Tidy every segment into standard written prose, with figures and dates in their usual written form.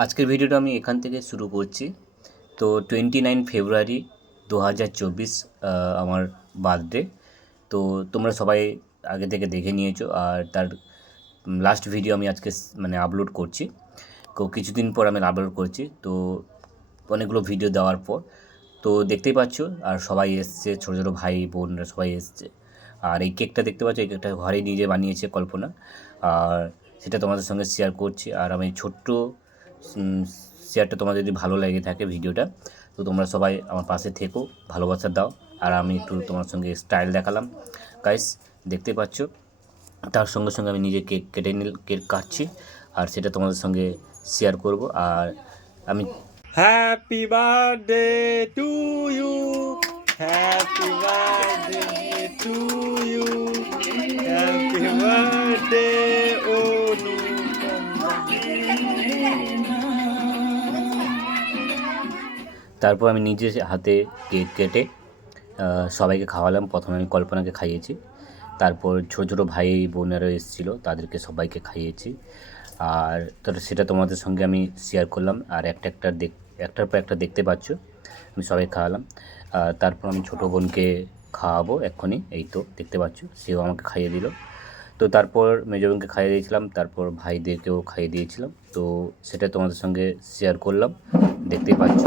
আজকের ভিডিওটা আমি এখান থেকে শুরু করছি। তো 29 ফেব্রুয়ারি 2024 আমার বার্থডে। তো তোমরা সবাই আগে থেকে দেখে নিয়েছো, আর তার লাস্ট ভিডিও আমি আজকে মানে আপলোড করছি। তো কিছুদিন পর আমি আপলোড করছি, তো অনেকগুলো ভিডিও দেওয়ার পর তো দেখতেই পাচ্ছ, আর সবাই এসছে, ছোটো ছোটো ভাই বোনরা সবাই এসছে। আর এই কেকটা দেখতে পাচ্ছ, এই কেকটা ঘরেই নিজে বানিয়েছে কল্পনা, আর সেটা তোমাদের সঙ্গে শেয়ার করছি। আর আমি ছোট্ট শেয়ারটা তোমাদের যদি ভালো লেগে থাকে ভিডিওটা, তো তোমরা সবাই আমার পাশে থেকো, ভালোবাসা দাও। আর আমি একটু তোমার সঙ্গে স্টাইল দেখালাম গাইস, দেখতে পাচ্ছ। তার সঙ্গে সঙ্গে আমি নিজে কেক কাটছি, আর সেটা তোমাদের সঙ্গে শেয়ার করব। আর আমি happy birthday to you, happy birthday to you, happy birthday Anu. তারপর আমি নিজে হাতে কেক কেটে সবাইকে খাওয়ালাম। প্রথমে আমি কল্পনাকে খাইয়েছি, তারপর ছোটো ছোটো ভাই বোনেরা এসেছিলো, তাদেরকে সবাইকে খাইয়েছি। আর সেটা তোমাদের সঙ্গে আমি শেয়ার করলাম। আর একটার পর একটা দেখতে পাচ্ছ, আমি সবাই খাওয়ালাম। তারপর আমি ছোটো বোনকে খাওয়াবো এক্ষুনি, এই তো দেখতে পাচ্ছ, সেও আমাকে খাইয়ে দিল। তো তারপর মেজো বোনকে খাইয়ে দিয়েছিলাম, তারপর ভাইদেরকেও খাইয়ে দিয়েছিলাম। তো সেটা তোমাদের সঙ্গে শেয়ার করলাম, দেখতেই পাচ্ছ।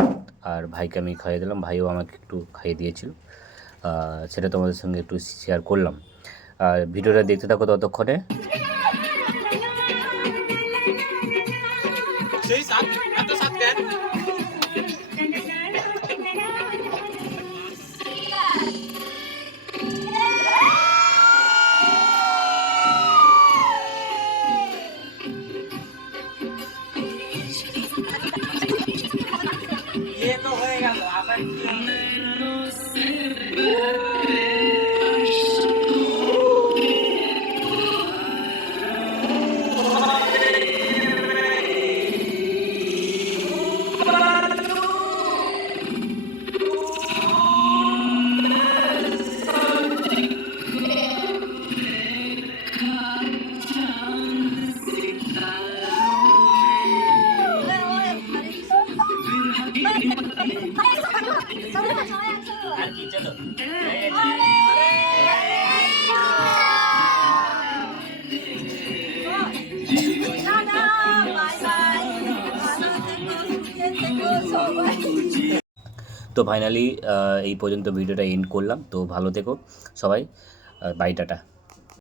আর ভাইকে আমি খাইয়ে দিলাম, ভাইও আমাকে একটু খাইয়ে দিয়েছিল, সেটা তোমাদের সঙ্গে একটু শেয়ার করলাম। আর ভিডিওটা দেখতে থাকো ততক্ষণে। তো হয়ে গেল, আবার কি হবে? তো ফাইনালি এই পর্যন্ত ভিডিওটা এন্ড করলাম। তো ভালো থেকো সবাই, বাই, টাটা।